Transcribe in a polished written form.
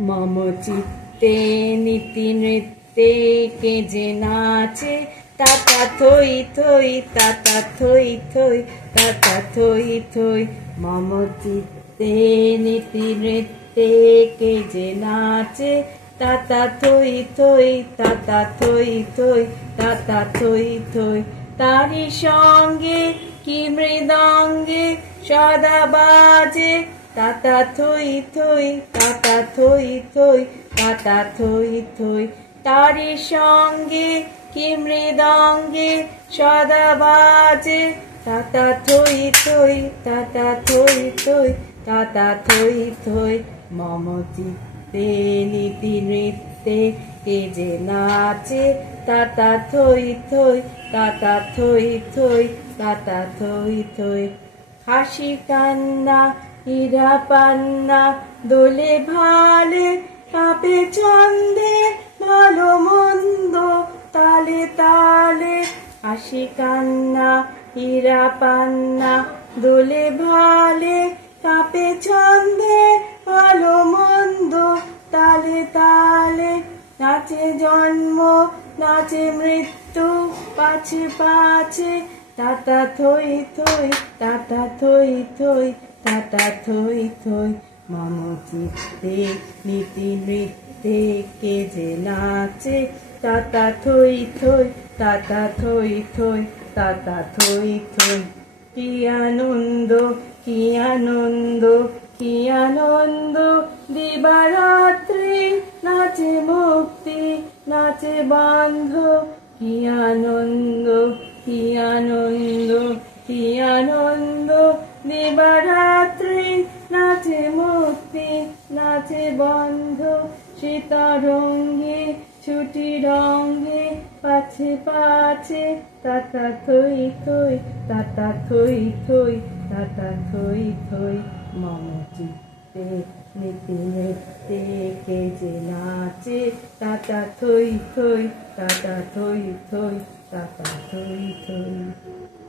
मम चित्ते नीति नृत्ये के जे नाचे ताता थोई थोई ताता थोई थोई ताता थोई थोई मम चित्ते नीति नृत्ये के जे नाचे ताता थोई थोई ताता थोई थोई ताता थोई थोई तारी संगे की मृदंगे सदा बाजे ताता थोई थोई ताता थोई थोई ताता थोई थोई तारी संगे की मृदंगे सदा बाजे ताता थोई थोई ताता थोई थोई ताता थोई थोई मम चित्ते नीति नृत्ये के जे नाचे ताता थोई थोई ताता थोई थोई ताता थोई थोई হাসি কান্না ইরা পান্না দোলে ভালে কাঁপে ছন্দে ভালো মন্দ তালে তালে হাসি কান্না ইরা পান্না দোলে ভালে কাঁপে ছন্দে ভালো মন্দ তালে তালে নাচে জন্ম নাচে মৃত্যু পাছে পাছে ताता थोई थोई ताता थोई थोई ताता थोई थोई मम चित्ते नीति नृत्ये के जे नाचे ताता थोई थोई ताता थोई थोई ताता थोई थोई की आनंद की आनंद की आनंद दिवारात्रि नाचे मुक्ति नाचे बंध की आनंद কি আনন্দ দিবারাত্রি নাচে মুক্তি নাচে বন্ধ সীতারঙ্গে ছুটি রঙ্গে পাছে পাছে তাতা থই থই তাতা থই থই তাতা থই থই মম চিত্তে নীতি নৃত্য়ে কে যে নাচে তাতা থই থই তাতা থই থই ताता थोई थोई।